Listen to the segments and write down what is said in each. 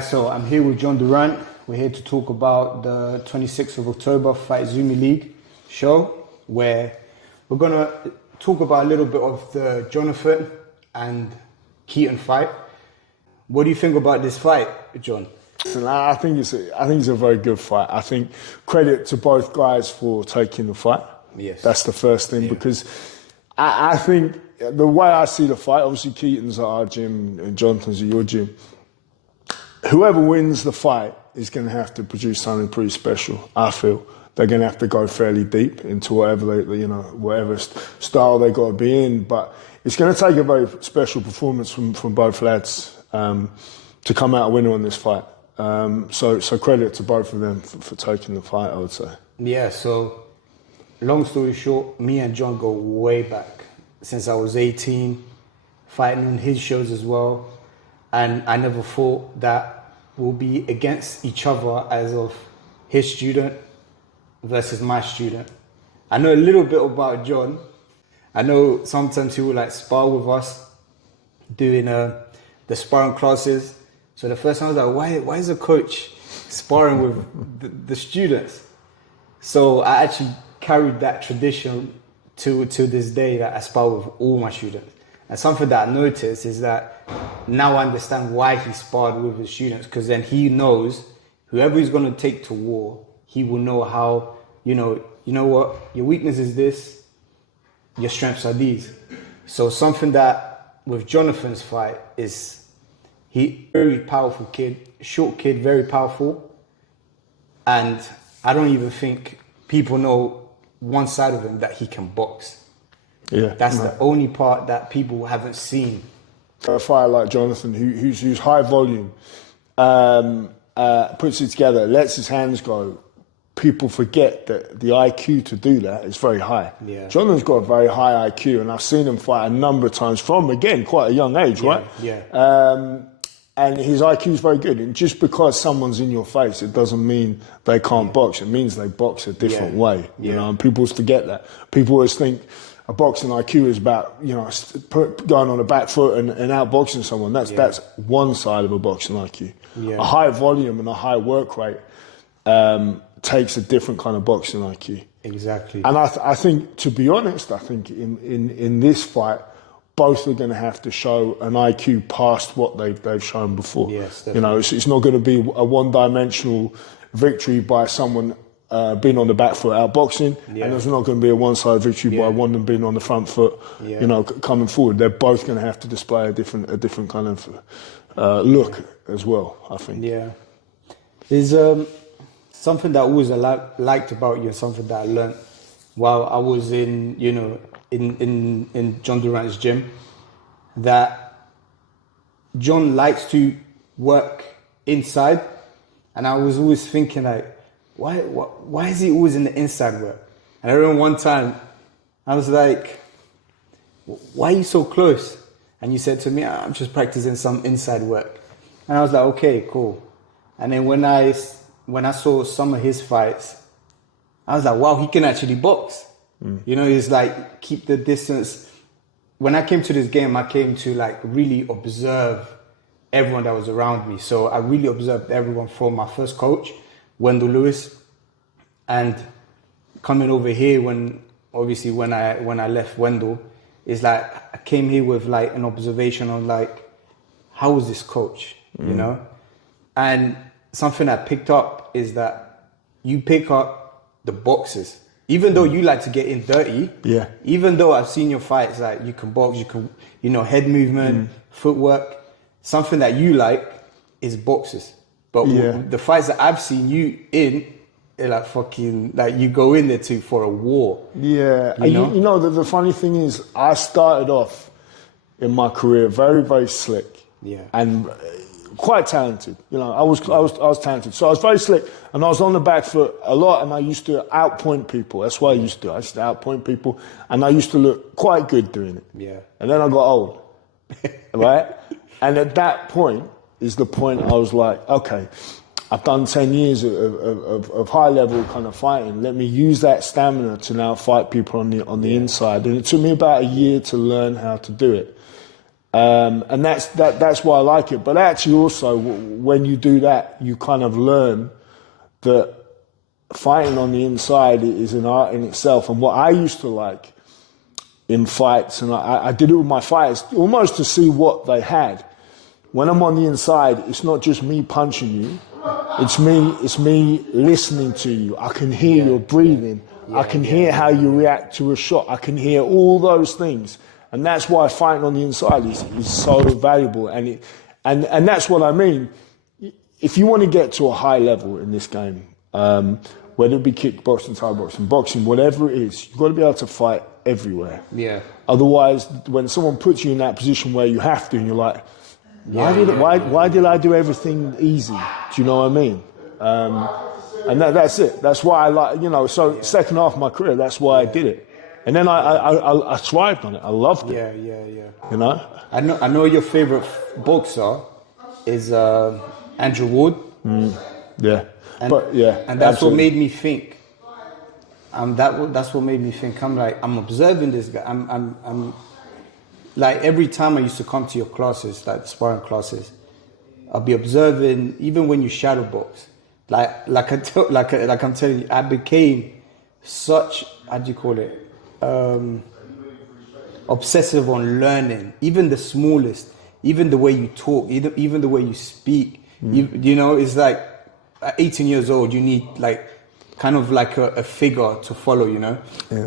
So I'm here with John Durrant. We're here to talk about the 26th of October fightzumi League show, where we're gonna talk about a little bit of the Jonathan and Kieton fight. What do you think about this fight, John? I think it's a very good fight. I think credit to both guys for taking the fight. Yes. That's the first thing, because I think the way I see the fight, obviously Keaton's at our gym and Jonathan's at your gym. Whoever wins the fight is going to have to produce something pretty special, I feel. They're going to have to go fairly deep into whatever whatever style they got to be in. But it's going to take a very special performance from both lads to come out a winner on this fight. So credit to both of them for taking the fight, I would say. Yeah, so long story short, me and John go way back. Since I was 18, fighting on his shows as well. And I never thought that we'll be against each other as of his student versus my student. I know a little bit about John. I know sometimes he will like spar with us doing the sparring classes. So the first time I was like, why is a coach sparring with the students? So I actually carried that tradition to this day, that I spar with all my students. And something that I noticed is that now I understand why he sparred with his students, because then he knows whoever he's going to take to war, he will know how, you know what, your weakness is this, your strengths are these. So something that with Jonathan's fight is he very powerful kid, short kid, very powerful. And I don't even think people know one side of him, that he can box. Yeah, that's the only part that people haven't seen. A fighter like Jonathan, who's high volume, puts it together, lets his hands go. People forget that the IQ to do that is very high. Yeah. Jonathan's got a very high IQ, and I've seen him fight a number of times from, again, quite a young age, right? Yeah. And his IQ is very good. And just because someone's in your face, it doesn't mean they can't box. It means they box a different way. You know, and people forget that. People always think a boxing IQ is about, going on a back foot and outboxing someone. That's one side of a boxing IQ. Yeah. A high volume and a high work rate takes a different kind of boxing IQ. Exactly. And I think, to be honest, I think in this fight, both are going to have to show an IQ past what they've shown before. Yes, definitely. It's not going to be a one-dimensional victory by someone being on the back foot outboxing, and there's not going to be a one-sided victory by one of them being on the front foot, coming forward. They're both going to have to display a different kind of look as well, I think. Yeah. There's something that I always liked about you, and something that I learned while I was in John Durrant's gym, that John likes to work inside, and I was always thinking like, why is he always in the inside work? And I remember one time I was like, why are you so close? And you said to me, I'm just practicing some inside work. And I was like, okay, cool. And then when I saw some of his fights, I was like, wow, he can actually box. He's like, keep the distance. When I came to this game, I came to like really observe everyone that was around me. So I really observed everyone, from my first coach, Wendell Lewis, and coming over here when I left Wendell, is like I came here with like an observation on like, how was this coach, And something I picked up is that you pick up the boxes. Even though you like to get in dirty, even though I've seen your fights, like you can box, you can, head movement, footwork, something that you like is boxes. But the fights that I've seen you in, they're like fucking, like you go in there for a war. Yeah, the funny thing is, I started off in my career very, very slick. Yeah. And quite talented. I was talented. So I was very slick, and I was on the back foot a lot, and I used to outpoint people. That's what I used to do. I used to outpoint people, and I used to look quite good doing it. Yeah. And then I got old, right? And at that point is the point I was like, okay, I've done 10 years of high level kind of fighting. Let me use that stamina to now fight people on the inside. And it took me about a year to learn how to do it. And that's why I like it. But actually also, when you do that, you kind of learn that fighting on the inside is an art in itself. And what I used to like in fights, and I did it with my fighters, almost to see what they had. When I'm on the inside, it's not just me punching you. It's me listening to you. I can hear your breathing. I can hear how you react to a shot. I can hear all those things. And that's why fighting on the inside is so valuable. And that's what I mean. If you want to get to a high level in this game, whether it be kickboxing, Thai boxing, boxing, whatever it is, you've got to be able to fight everywhere. Yeah. Otherwise, when someone puts you in that position where you have to, and you're like, why did I do everything easy? Do you know what I mean? And that's it. That's why I like, so second half of my career, that's why I did it. And then I thrived on it. I loved it. Yeah. I know your favorite boxer is Andrew Ward. Yeah. And that's absolutely. what made me think. That's what made me think. I'm observing this guy. I'm like, every time I used to come to your classes, like the sparring classes, I'll be observing. Even when you shadow box, like I'm telling you, I became such, how do you call it? Obsessive on learning, even the smallest, even the way you talk, even the way you speak. It's like at 18 years old, you need kind of like a figure to follow, Yeah.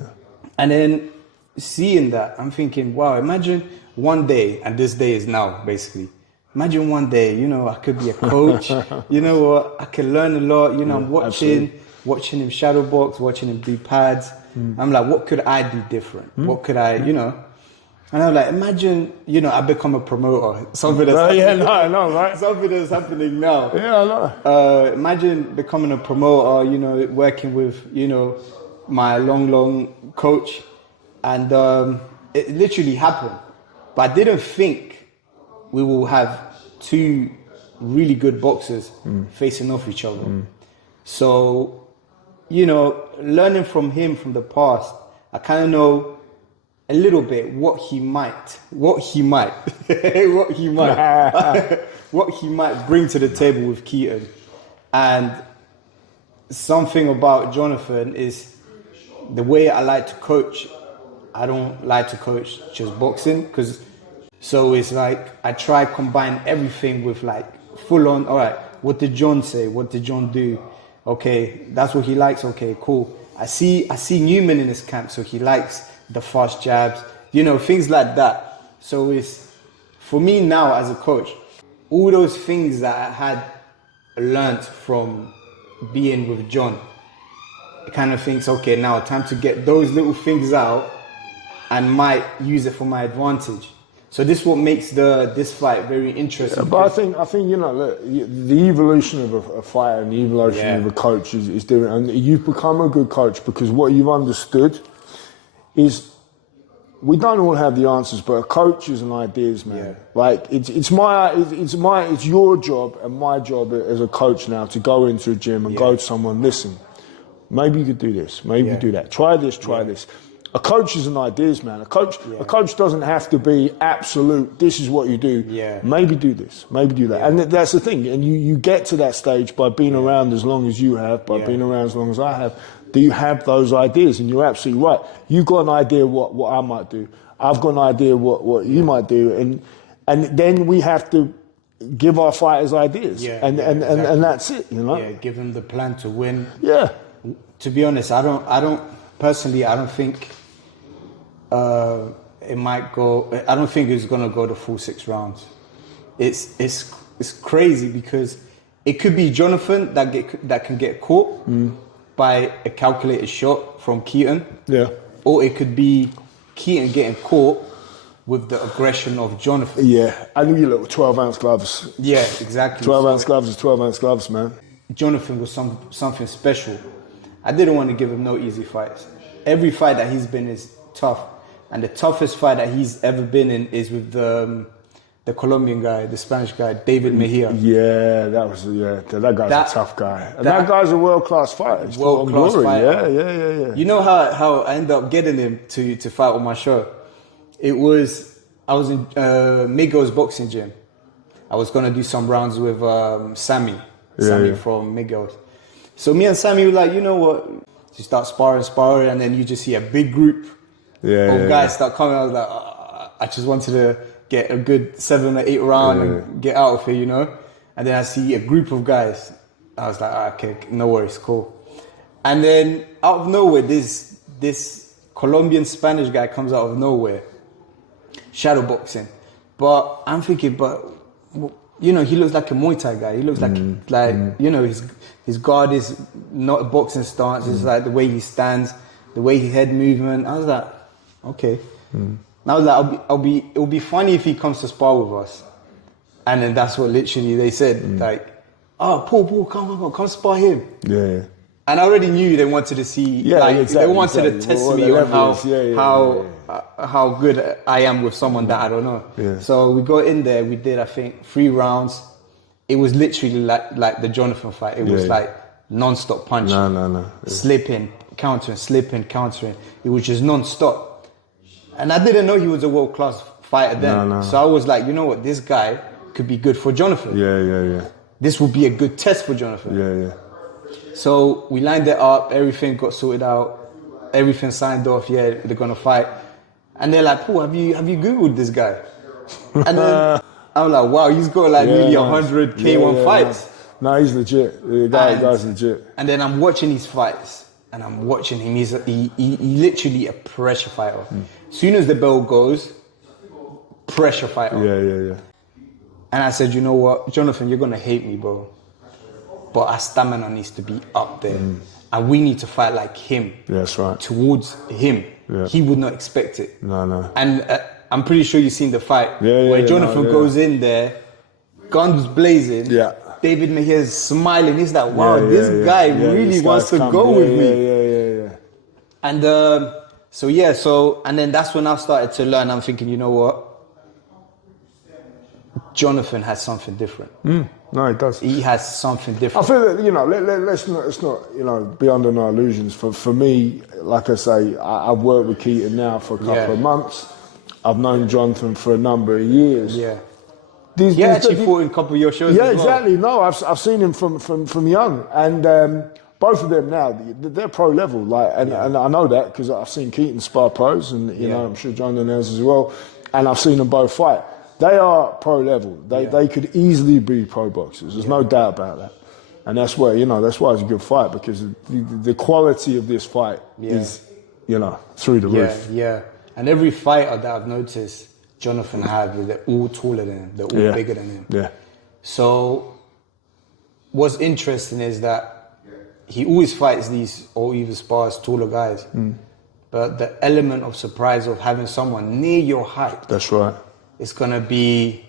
And then seeing that, I'm thinking, wow, imagine one day, and this day is now basically. Imagine one day, I could be a coach. You know what? I can learn a lot. I'm watching him shadow box, watching him do pads. I'm like, what could I do different? What could I, And I'm like, imagine, I become a promoter. Something that's right? Something that's happening now. Yeah, I know. Imagine becoming a promoter, working with, my long coach. And it literally happened. But I didn't think we will have two really good boxers facing off each other. So, learning from him from the past, I kind of know a little bit what he might what he might bring to the table with Kieton. And something about Jonathan is the way I like to coach. I don't like to coach just boxing, so it's like I try combine everything with full on. All right, what did John say? What did John do? Okay, that's what he likes. Okay, cool. I see Newman in his camp, so he likes the fast jabs, things like that. So it's, for me now as a coach, all those things that I had learned from being with John, it kind of thinks, okay, now time to get those little things out and might use it for my advantage. So this is what makes this fight very interesting. Yeah, but I think look, the evolution of a fighter and the evolution of a coach is different. And you've become a good coach because what you've understood is we don't all have the answers, but a coach is an ideas man. Like it's your job and my job as a coach now to go into a gym and go to someone, listen, maybe you could do this, maybe you could do that. Try this, try this. A coach is an ideas man. A coach doesn't have to be absolute. This is what you do. Maybe do this. Maybe do that. And that's the thing. And you get to that stage by being around as long as you have, by being around as long as I have. Do you have those ideas? And you're absolutely right. You've got an idea what I might do. I've got an idea what you might do. And then we have to give our fighters ideas. And that's it. Yeah, give them the plan to win. Yeah. To be honest, I don't personally. I don't think. It might go. I don't think it's gonna go the full 6 rounds. It's crazy because it could be Jonathan that can get caught by a calculated shot from Kieton. Yeah. Or it could be Kieton getting caught with the aggression of Jonathan. Yeah. I knew you look 12-ounce gloves. Yeah, exactly. 12-ounce gloves is 12-ounce gloves, man. Jonathan was something special. I didn't want to give him no easy fights. Every fight that he's been is tough. And the toughest fight that he's ever been in is with the Colombian guy, the Spanish guy, David Mejia. Yeah, that guy's a tough guy. And that guy's a world-class fighter. World-class fighter. Yeah. You know how I ended up getting him to fight on my show? It was, I was in Migos boxing gym. I was gonna do some rounds with Sammy from Migos. So me and Sammy were like, you know what? You start sparring, and then you just see a big group of guys start coming. I was like, I just wanted to get a good 7 or 8 round and get out of here, you know. And then I see a group of guys. I was like, okay, no worries, cool. And then out of nowhere, this Colombian Spanish guy comes out of nowhere, shadow boxing. But I'm thinking, you know, he looks like a Muay Thai guy. He looks like you know, his guard is not a boxing stance. It's like the way he stands, the way he head movement. I was like, okay. And I was like, it'll be funny if he comes to spar with us. And then that's what literally they said, like, oh, Paul, come spar him. Yeah. And I already knew they wanted to see, they wanted to test me on how good I am with someone that I don't know. Yeah. So we got in there, we did, I think, 3 rounds. It was literally like the Jonathan fight. It was like non-stop punching. No. Slipping, countering. It was just non-stop. And I didn't know he was a world-class fighter then. So I was like, you know what, this guy could be good for Jonathan. Yeah. This would be a good test for Jonathan. Yeah. So we lined it up, everything got sorted out, everything signed off, they're gonna fight. And they're like, Paul, have you Googled this guy? And then I'm like, wow, he's got like nearly 100 K1 fights. No, he's legit. The guy's legit. And then I'm watching his fights, and I'm watching him. He's literally a pressure fighter. As soon as the bell goes, pressure fighter. Yeah. And I said, you know what, Jonathan, you're gonna hate me, bro. But our stamina needs to be up there. And we need to fight like him. That's right. Towards him. Yeah. He would not expect it. No. And I'm pretty sure you've seen the fight where Jonathan goes in there, guns blazing. Yeah. David Mahir's smiling. He's like, wow, this guy really wants to go with me. Yeah. And and then that's when I started to learn. I'm thinking, you know what? Jonathan has something different. No, it does. He has something different. I feel that, you know, let's not, you know, be under no illusions. For me, like I say, I've worked with Kieton now for a couple of months. I've known Jonathan for a number of years. Yeah. He actually fought in a couple of your shows as well. Exactly. No, I've seen him from young. And both of them now, they're pro level. And I know that because I've seen Kieton spar pros, and, you know, I'm sure Jonathan has as well. And I've seen them both fight. They are pro level. They could easily be pro boxers. There's no doubt about that. And that's why it's a good fight, because the quality of this fight is, you know, through the roof. Yeah. And every fighter that I've noticed Jonathan had, they're all taller than him. They're all bigger than him. Yeah. So what's interesting is that he always fights these, or even spars, taller guys. But the element of surprise of having someone near your height. That's right. It's going to be,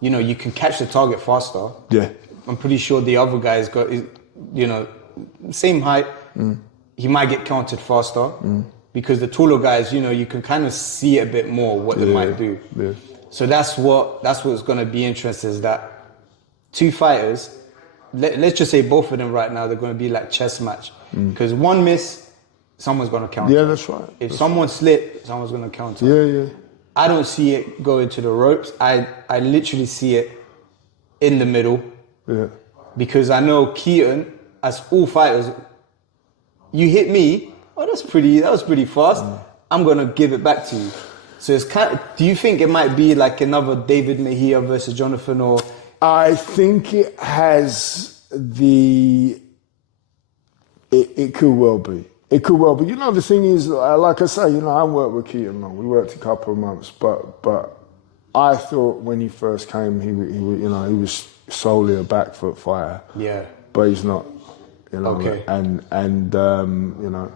you know, you can catch the target faster. Yeah. I'm pretty sure the other guy's got, you know, same height. He might get counted faster because the taller guys, you know, you can kind of see a bit more what they might do. Yeah. So that's what's going to be interesting, is that 2 fighters, let's just say both of them right now, they're going to be like chess match. Because one miss, someone's going to counter. Yeah, that's right. If someone slip, someone's going to counter. Yeah. I don't see it going to the ropes. I literally see it in the middle. Yeah. Because I know Kieton, as all fighters, you hit me, that was pretty fast. I'm gonna give it back to you. So it's do you think it might be like another David Mejia versus Jonathan, or? I think it has it could well be. It could well be. You know, the thing is, like I say, you know, I worked with Kieton long. We worked a couple of months, but I thought when he first came, he was solely a back foot fighter. Yeah. But he's not. You know. Okay. And you know,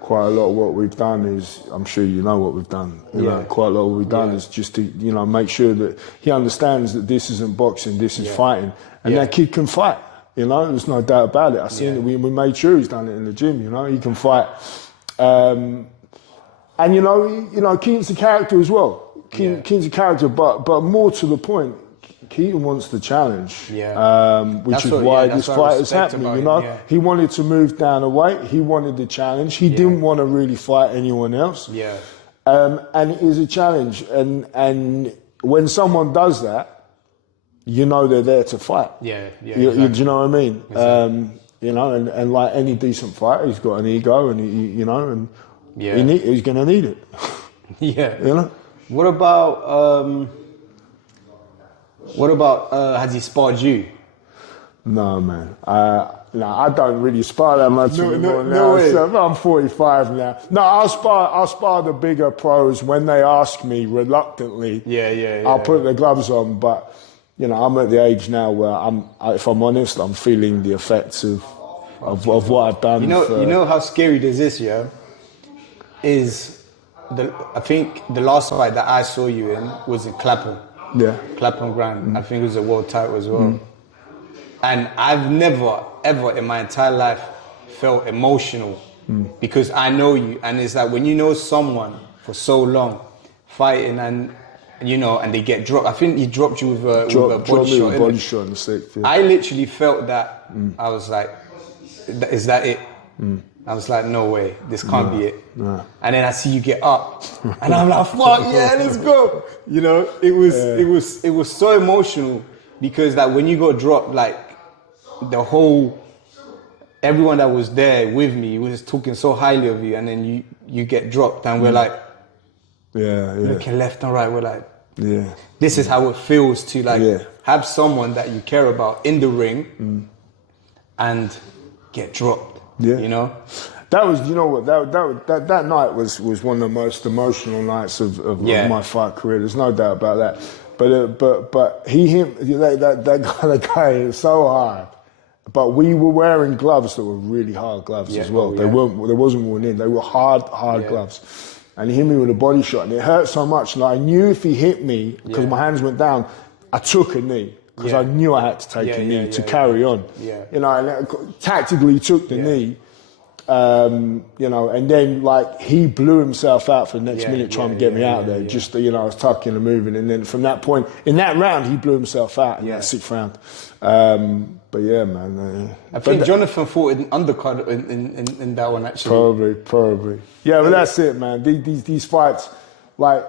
quite a lot of what we've done is, I'm sure you know what we've done. You know, quite a lot of what we've done is just to, you know, make sure that he understands that this isn't boxing, this is fighting, and that kid can fight. You know, there's no doubt about it. I seen it. We made sure he's done it in the gym. You know, he can fight, and you know, Keaton's a character as well. Keaton's a character, but more to the point, Kieton wants the challenge. Which is why this fight is happening. You know, he wanted to move down the weight. He wanted the challenge. He didn't want to really fight anyone else. And it is a challenge. And when someone does that, you know they're there to fight. Yeah, yeah. Do Exactly. you know what I mean? Exactly. You know, and like any decent fighter, he's got an ego, and you know, and he's going to need it. Yeah. You know. What about has he sparred you? No, man. I don't really spar that much anymore now. No way. So I'm 45 now. No, I'll spar the bigger pros when they ask me reluctantly. Yeah. I'll put the gloves on, but you know, I'm at the age now where if I'm honest, I'm feeling the effects of what I've done. You know how scary this is, yeah? I think the last fight that I saw you in was in Clapham. Yeah. Clapham Grand. I think it was a world title as well. And I've never, ever in my entire life felt emotional because I know you. And it's like when you know someone for so long, fighting and they get dropped. I think he dropped you with a body shot. In the sixth, yeah. I literally felt that. I was like, is that it? I was like, no way, this can't be it. No. And then I see you get up, and I'm like, fuck yeah, let's go. You know, it was so emotional because like when you got dropped, like everyone that was there with me was talking so highly of you, and then you get dropped, and we're like, looking left and right, we're like, this is how it feels to like have someone that you care about in the ring and get dropped. Yeah. You know? That was, you know what, that night was one of the most emotional nights of my fight career. There's no doubt about that. But that guy is so hard. But we were wearing gloves that were really hard gloves as well. There wasn't one in. They were hard gloves. And he hit me with a body shot, and it hurt so much. And I knew if he hit me, because my hands went down, I took a knee. Because I knew I had to take a knee to carry on. Yeah. You know, and I tactically took the knee. You know, and then like he blew himself out for the next minute trying to get me out there. Just, you know, I was tucking and moving, and then from that point, in that round, he blew himself out in that sixth round. But yeah, man. I think Jonathan fought an undercard in that one actually. Probably. Yeah, but that's it, man. These fights, like,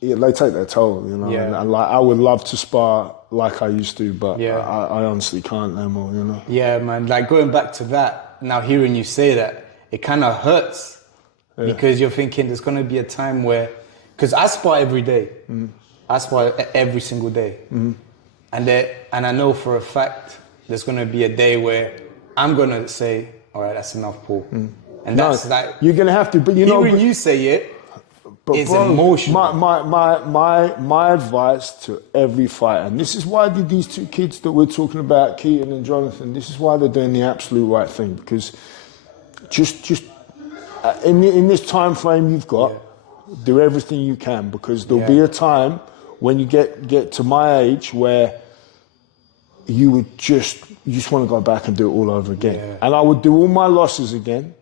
they take their toll, you know. And like, I would love to spar like I used to, but I honestly can't anymore, you know. Yeah, man. Like going back to that. Now hearing you say that, it kind of hurts because you're thinking there's going to be a time where, because I spar every day, I spar every single day, and I know for a fact there's going to be a day where I'm going to say, all right, that's enough, Paul, and that's like you're going to have to, but you know, hearing you say it, but it's bro, emotional. My advice to every fighter, and this is why these two kids that we're talking about, Kieton and Jonathan, this is why they're doing the absolute right thing, because just in this time frame you've got, do everything you can, because there'll be a time when you get to my age where you just want to go back and do it all over again. And I would do all my losses again,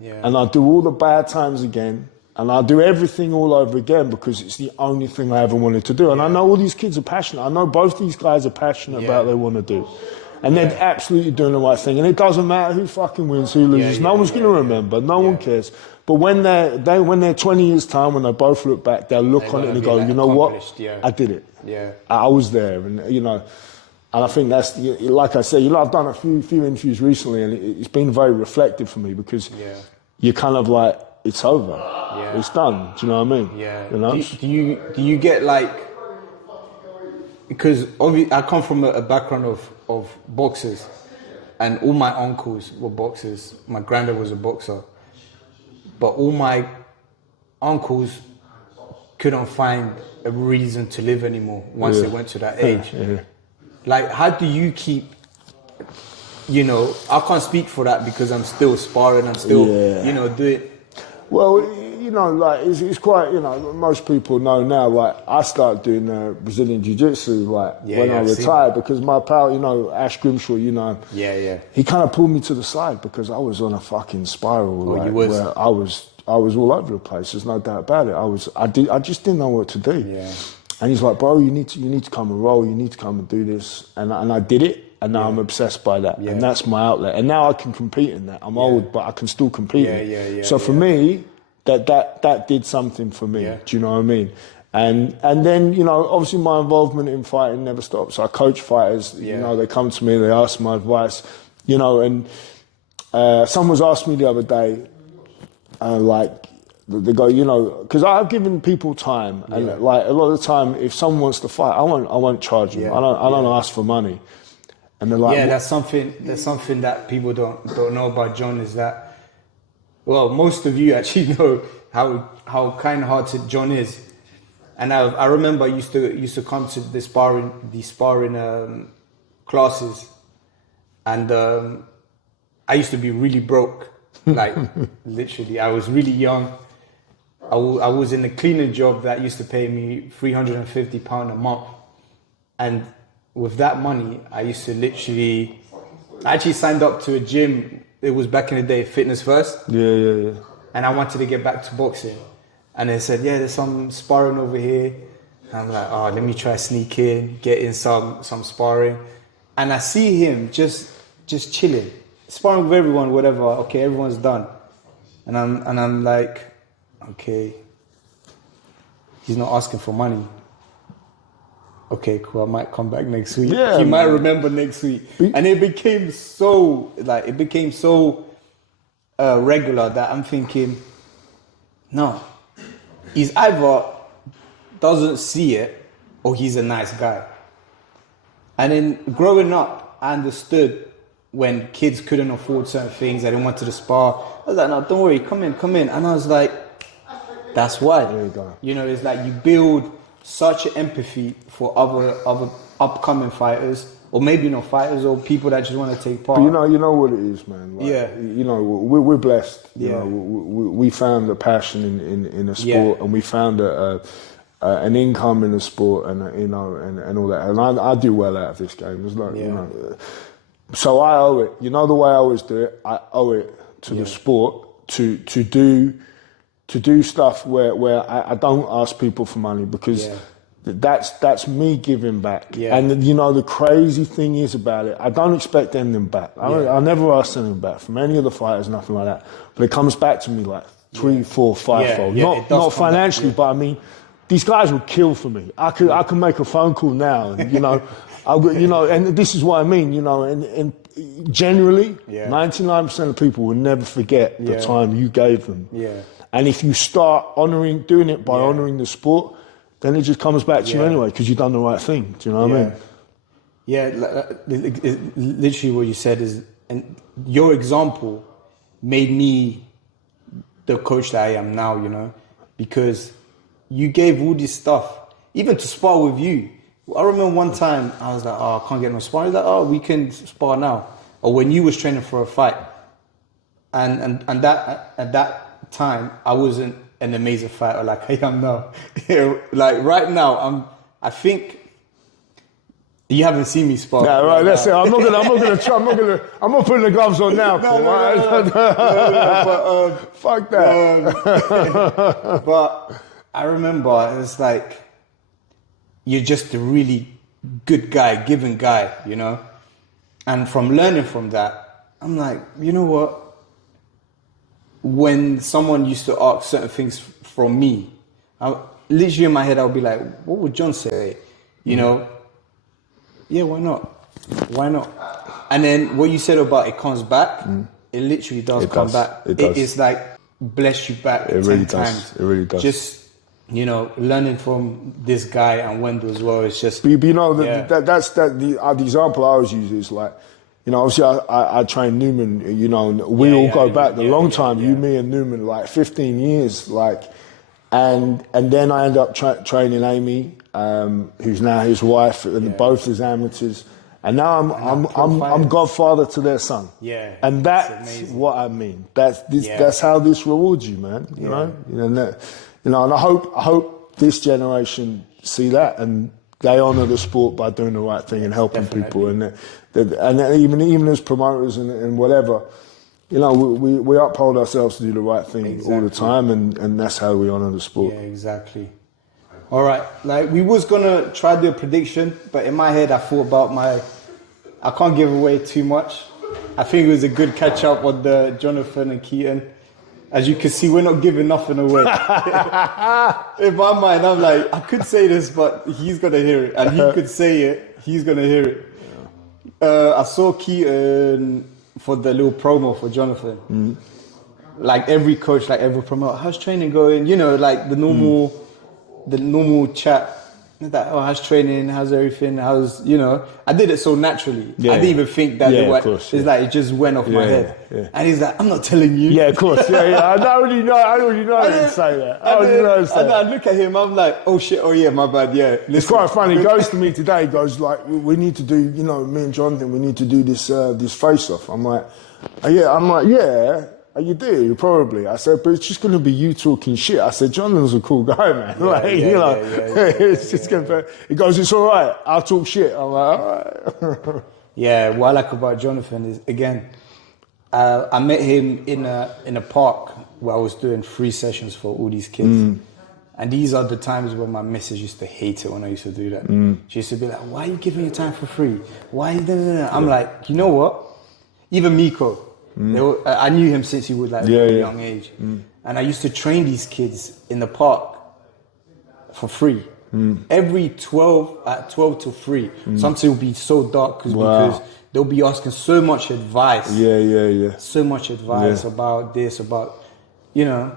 and I'd do all the bad times again. And I'll do everything all over again because it's the only thing I ever wanted to do. And I know all these kids are passionate. I know both these guys are passionate about what they want to do. And they're absolutely doing the right thing. And it doesn't matter who fucking wins, who loses. No one's going to remember. No one cares. But when they're 20 years' time, when they both look back, they'll look on it and go, you know what? I did it. Yeah. I was there. And, you know, and I think that's, like I said, you know, I've done a few interviews recently, and it's been very reflective for me because you're kind of like, it's over. It's done. Do you know what I mean? Yeah. You know? Do you get like, because obviously I come from a background of boxers, and all my uncles were boxers. My granddad was a boxer, but all my uncles couldn't find a reason to live anymore once they went to that age. Like, how do you keep? You know, I can't speak for that because I'm still sparring. I'm still, you know, doing. Well, you know, like it's quite, you know, most people know now. Like I started doing Brazilian Jiu-Jitsu when I retired because my pal, you know, Ash Grimshaw, you know, he kind of pulled me to the side because I was on a fucking spiral. Where I was all over the place. There's no doubt about it. I just didn't know what to do. Yeah. And he's like, bro, you need to come and roll. You need to come and do this. And I did it. And now I'm obsessed by that. And that's my outlet. And now I can compete in that. I'm old, but I can still compete. So for me, that did something for me. Yeah. Do you know what I mean? And then, you know, obviously my involvement in fighting never stops. I coach fighters, you know, they come to me, they ask my advice, you know, and someone's asked me the other day, like, they go, you know, because I've given people time, and like a lot of the time, if someone wants to fight, I won't charge them. I don't ask for money. And they're like, that's something that people don't know about John, is that, well, most of you actually know how kind-hearted John is. And I remember I used to come to the sparring classes, and I used to be really broke, like literally. I was really young. I was in a cleaning job that used to pay me £350 a month, and with that money, I used to I actually signed up to a gym. It was back in the day, Fitness First. Yeah. And I wanted to get back to boxing. And they said, there's some sparring over here. And I'm like, let me try sneak in, get in some sparring. And I see him just chilling, sparring with everyone, whatever. Okay, everyone's done. And I'm like, okay, he's not asking for money. Okay, cool, I might come back next week. Yeah, he might remember next week. And it became so regular that I'm thinking, no, he's either doesn't see it or he's a nice guy. And then growing up, I understood when kids couldn't afford certain things, they didn't want to spar. I was like, no, don't worry, come in. And I was like, that's why. There you go. You know, it's like you build such empathy for other upcoming fighters, or maybe not fighters, or people that just want to take part. But you know what it is, man. Like, you know, we're blessed. You know, we found a passion in a sport, and we found an income in the sport, and you know, and all that. And I do well out of this game. There's no, you know. So I owe it. You know the way I always do it. I owe it to the sport to do stuff where I don't ask people for money, because that's me giving back. And you know the crazy thing is about it, I don't expect anything back. I never ask anything back from any of the fighters, nothing like that. But it comes back to me like 3, 4, 5-fold. Not financially, but I mean, these guys would kill for me. I could make a phone call now, and you know, you know, and this is what I mean. You know, and generally, 99% of people will never forget the time you gave them. And if you start doing it by honouring the sport, then it just comes back to you anyway, because you've done the right thing. Do you know what I mean? Yeah, literally what you said is, and your example made me the coach that I am now, you know, because you gave all this stuff, even to spar with you. I remember one time I was like, I can't get no spar. He's like, we can spar now. Or when you was training for a fight, and that at that time I wasn't an amazing fighter like I am now. Like right now, I think you haven't seen me spar. Yeah, right. That's it. I'm not putting the gloves on now. But fuck that. But I remember it's like, you're just a really good guy, giving guy, you know. And from learning from that, I'm like, you know what? When someone used to ask certain things from me, literally in my head, I would be like, what would John say? You know? Yeah, why not? Why not? And then what you said about it comes back, it literally does come back. It is like, bless you back 10 times. It really does. Just, you know, learning from this guy and Wendell as well, it's just... But you know, the example I always use is like, you know, obviously I trained Newman, you know, and we all go back a long time, you, me and Newman, like 15 years, like, and then I end up training Amy, who's now his wife, and both as amateurs, and now I'm godfather to their son. And that's what I mean. That's how this rewards you, man. You know, and I hope this generation see that, and they honour the sport by doing the right thing and helping people, and even as promoters and whatever, you know, we uphold ourselves to do the right thing all the time, and that's how we honour the sport. Yeah, exactly. All right, like we was gonna try to do a prediction, but in my head I thought about I can't give away too much. I think it was a good catch up on the Jonathan and Kieton. As you can see, we're not giving nothing away. In my mind, I'm like, I could say this, but he's gonna hear it, and he could say it, he's gonna hear it. I saw Kieton for the little promo for Jonathan. Like every coach, like every promoter, how's training going? You know, like the normal chat. That, oh, how's training? How's everything? How's, you know? I did it so naturally. I didn't even think that. It's like it just went off my head. Yeah. And he's like, I'm not telling you. Yeah, of course. I already know. I didn't say that. And I look at him. I'm like, oh shit. Oh yeah, my bad. Yeah. Listen. It's quite funny. He goes to me today. He goes like, we need to do. You know, me and Jonathan. We need to do this face off. I'm like, yeah. I'm like, yeah. You do, probably. I said, but it's just going to be you talking shit. I said, Jonathan's a cool guy, man. It's just going to. He goes, it's all right. I'll talk shit. I'm like, all right. Yeah, what I like about Jonathan is, again, I met him in a park where I was doing free sessions for all these kids. And these are the times when my missus used to hate it when I used to do that. She used to be like, why are you giving your time for free? Why? I'm like, you know what? Even Miko. I knew him since he was like a young age, and I used to train these kids in the park for free. Every 12 to 3. Sometimes it'll be so dark because they'll be asking so much advice. So much advice about this, about, you know,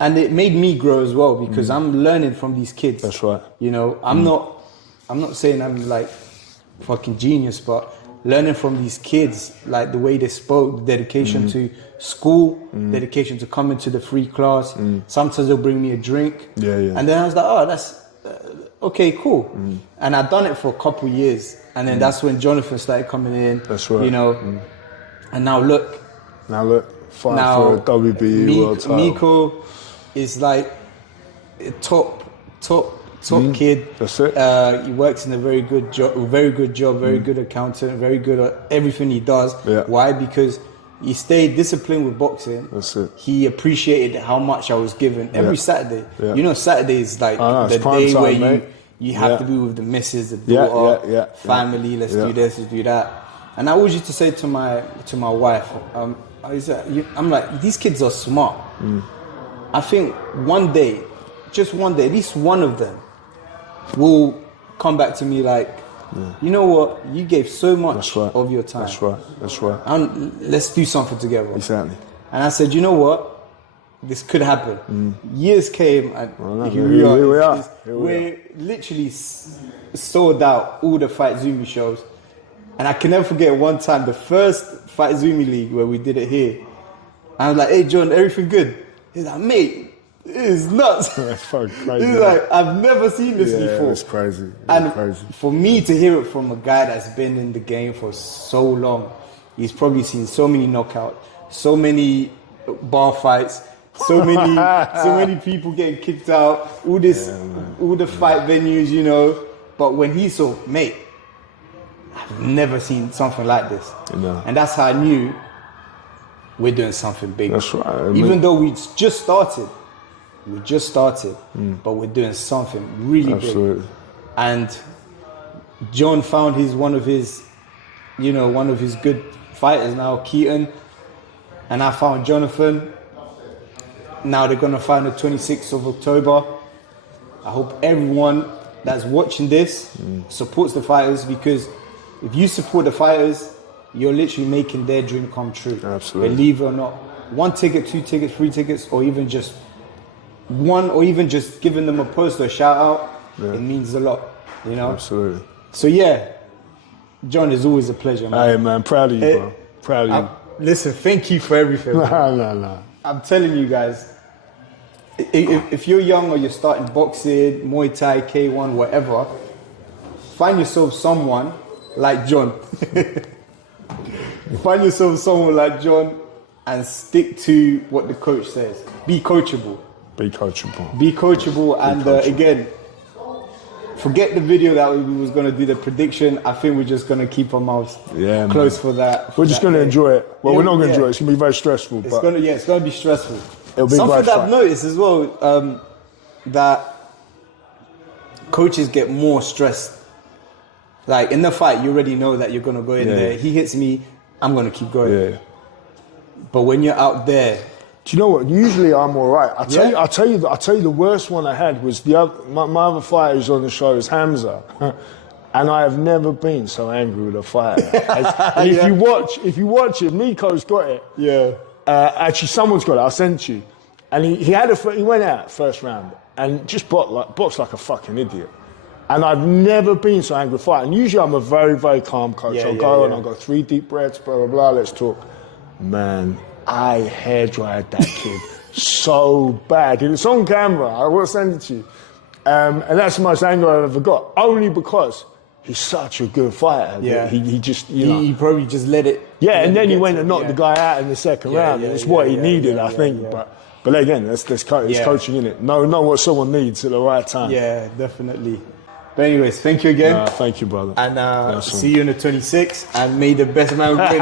and it made me grow as well because I'm learning from these kids. That's right. You know, I'm not saying I'm like fucking genius, but learning from these kids, like the way they spoke, the dedication to school, dedication to coming to the free class. Sometimes they'll bring me a drink. And then I was like, oh, that's okay, cool. And I'd done it for a couple of years. And then that's when Jonathan started coming in. That's right. You know, and now look. Fighting for a WBE world title. Miko is like a top kid. That's it. He works in a very good job, very good accountant, very good at everything he does. Why? Because he stayed disciplined with boxing. That's it. He appreciated how much I was given every Saturday. You know, Saturday is like the day time, where you have to be with the missus, the daughter, family. Let's do this, let's do that. And I always used to say to my wife, I'm like, these kids are smart. I think one day, just one day, at least one of them will come back to me like, you know what, you gave so much of your time. That's right. And let's do something together. Exactly. And I said, you know what, this could happen. Years came and here we are. We're literally sold out all the fightzumi shows. And I can never forget one time, the first fightzumi league where we did it here. I was like, hey John, everything good? He's like, mate, it is nuts. That's fucking crazy. He's like, I've never seen this before. It's crazy. For me to hear it from a guy that's been in the game for so long, he's probably seen so many knockouts, so many bar fights, so many people getting kicked out, all the fight venues, you know. But when he saw, mate, I've never seen something like this. And that's how I knew we're doing something big. That's right. Even though we just started, but we're doing something really big. And John found one of his good fighters now, Kieton, and I found Jonathan. Now they're gonna fight on the 26th of October. I hope everyone that's watching this supports the fighters, because if you support the fighters, you're literally making their dream come true. Absolutely. Believe it or not. 1 ticket, 2 tickets, 3 tickets, or even just one, or even just giving them a post or a shout out, it means a lot, you know? Absolutely. So yeah, John, it's always a pleasure, man. Hey man, proud of you, bro. Proud of you. Listen, thank you for everything. No. I'm telling you guys, if you're young or you're starting boxing, Muay Thai, K1, whatever, find yourself someone like John. Find yourself someone like John and stick to what the coach says. Be coachable. Be coachable. Be coachable. And again, forget the video that we was going to do the prediction. I think we're just going to keep our mouths closed for that. We're just going to enjoy it. Well, we're not going to enjoy it. It's going to be very stressful. It's going to be stressful. It'll be something that I've noticed as well, that coaches get more stressed. Like in the fight, you already know that you're going to go in there. He hits me, I'm going to keep going. But when you're out there, Do you know what? Usually I'm all right. I tell you the worst one I had was my other fighter who's on the show is Hamza, and I have never been so angry with a fighter. And if you watch it, Miko's got it. Yeah. Actually, someone's got it. I'll send it to you. And he went out first round and just boxed like a fucking idiot. And I've never been so angry with a fighter. And usually I'm a very, very calm coach. I'll go 3 deep breaths, blah, blah, blah, let's talk. Man, I hairdryed that kid so bad. It's on camera. I will send it to you. And that's the most anger I've ever got. Only because he's such a good fighter. Yeah. He just, he probably just let it. Yeah, and then he went and knocked the guy out in the second round. And it's what he needed, I think. Yeah. But again, it's coaching, innit? Know what someone needs at the right time. Yeah, definitely. But anyways, thank you again. Thank you, brother. And see you in the 26th. And may the best man win.